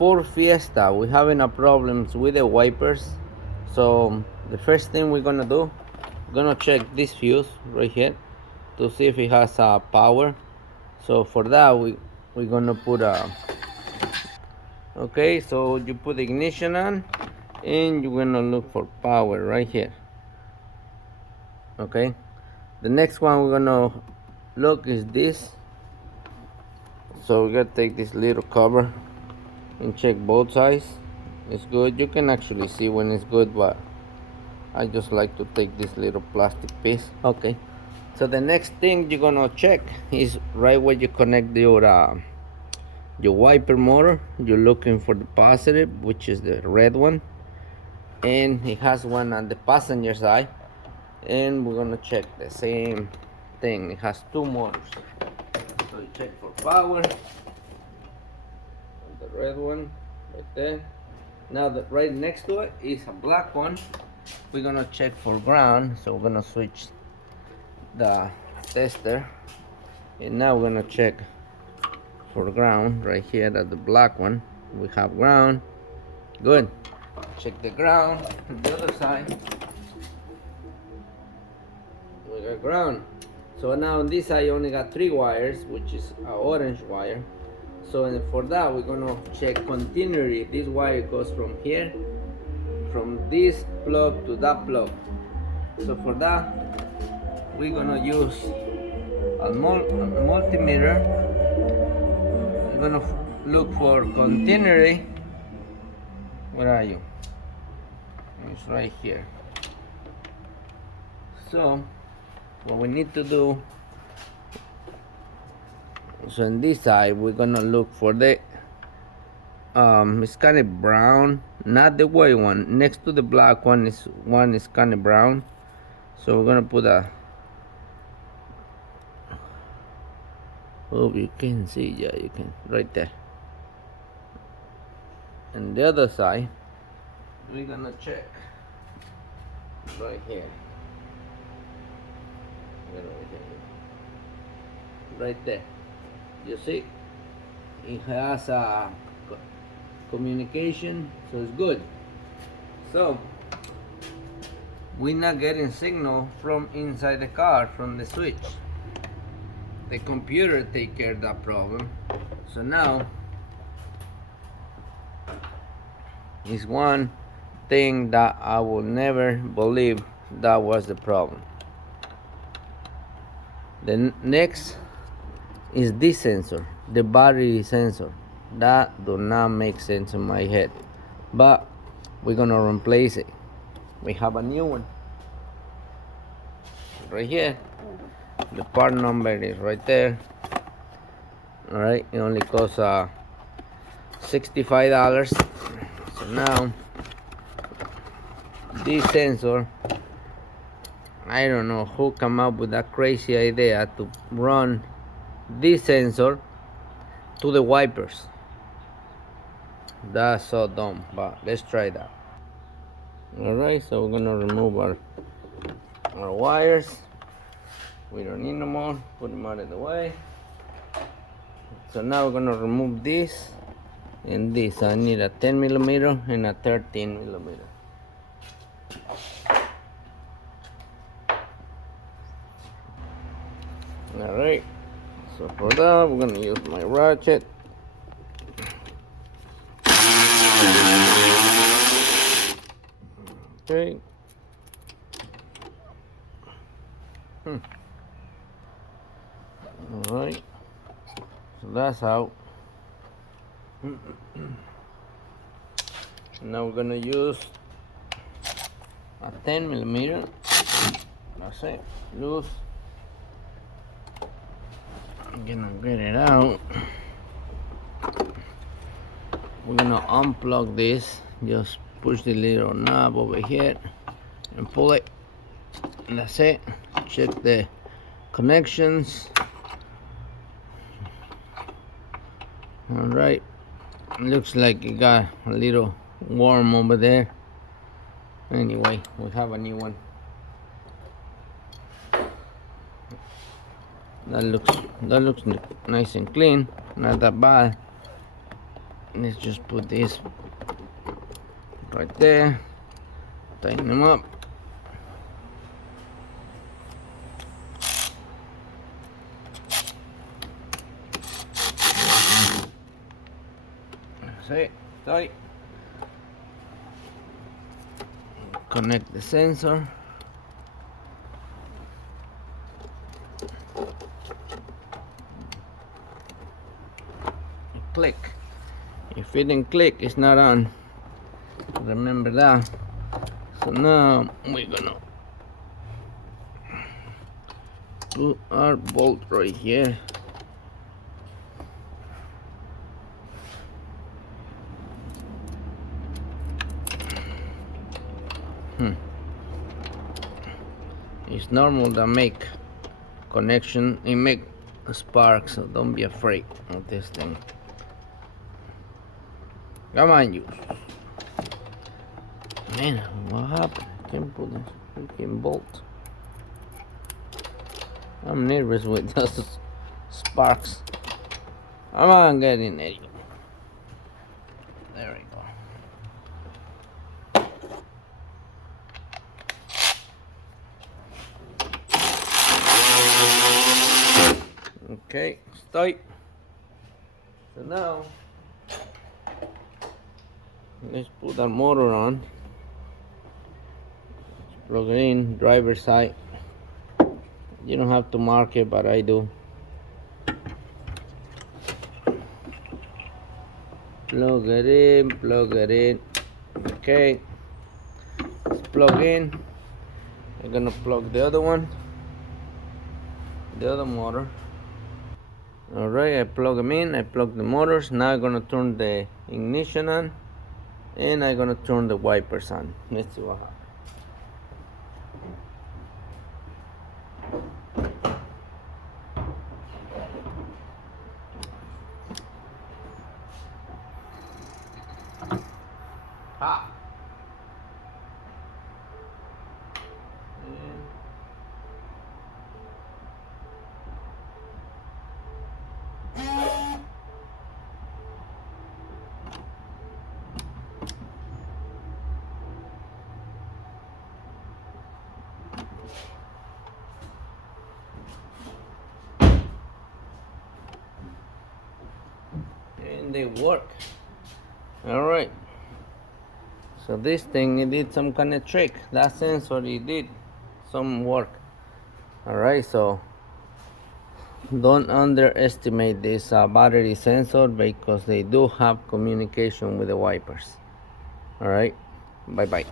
Ford Fiesta, we're having a problems with the wipers. So the first thing we're gonna do, we're gonna check this fuse right here to see if it has power. So for that we're gonna put a okay, so you put the ignition on and you're gonna look for power right here. Okay, the next one we're gonna look is this. So we gotta take this little cover and check both sides. It's good. You can actually see when it's good, but I just like to take this little plastic piece. Okay, so the next thing you're gonna check is right where you connect your wiper motor. You're looking for the positive, which is the red one, and it has one on the passenger side, and we're gonna check the same thing. It has two motors, so you check for power, the red one right there. Now right next to it is a black one. We're gonna check for ground, so we're gonna switch the tester, and now we're gonna check for ground right here at the black one. We have ground. Good. Check the ground on the other side. We got ground. So now on this side you only got 3 wires, which is an orange wire. So for that we're gonna check continuity. This wire goes from here, from this plug to that plug. So for that we're gonna use a multimeter. We're gonna look for continuity. Where are you? It's right here. So what we need to do, so on this side we're gonna look for the it's kind of brown, not the white one. Next to the black one is kind of brown. So we're gonna put a, hope you can see, yeah you can, right there. And the other side we're gonna check right here. Right there, you see it has a communication, so it's good. So we're not getting signal from inside the car, from the switch. The computer take care of that problem. So now is one thing that I will never believe that was the problem. The next is this sensor, the battery sensor. That do not make sense in my head, but we're gonna replace it. We have a new one right here. The part number is right there. All right, it only costs $65. So now this sensor, I don't know who came up with that crazy idea to run this sensor to the wipers. That's so dumb, but let's try that. Alright, so we're gonna remove our wires. We don't need no more, put them out of the way. So now we're gonna remove this and this. I need a 10mm and a 13mm. Alright, so for that we're gonna use my ratchet. Okay. Alright, so that's out. Now we're gonna use a 10mm. That's it, loose. I'm gonna get it out. We're gonna unplug this. Just push the little knob over here and pull it. And that's it. Check the connections. Alright, looks like it got a little warm over there. Anyway, we have a new one. That looks nice and clean, not that bad. Let's just put this right there, tighten them up. That's it, tight. Connect the sensor. Click. If it didn't click, it's not on. Remember that. So now we're gonna put our bolt right here. It's normal to make connection and make a spark, so don't be afraid of this thing. Come on, you. Man, what happened? I can't put this freaking bolt. I'm nervous with those sparks. Come on, get in there. There we go. Okay, it's tight. So now, let's put our motor on. Let's plug it in, driver's side. You don't have to mark it, but I do. Plug it in, plug it in. Okay, let's plug in. I'm gonna plug the other one, the other motor. Alright, I plug them in, I plug the motors. Now I'm gonna turn the ignition on, and I'm gonna turn the wipers on. Let's see what happens. Ah. And they work. Alright. So this thing, it did some kind of trick. That sensor, it did some work. Alright, so don't underestimate this battery sensor, because they do have communication with the wipers. Alright, bye bye.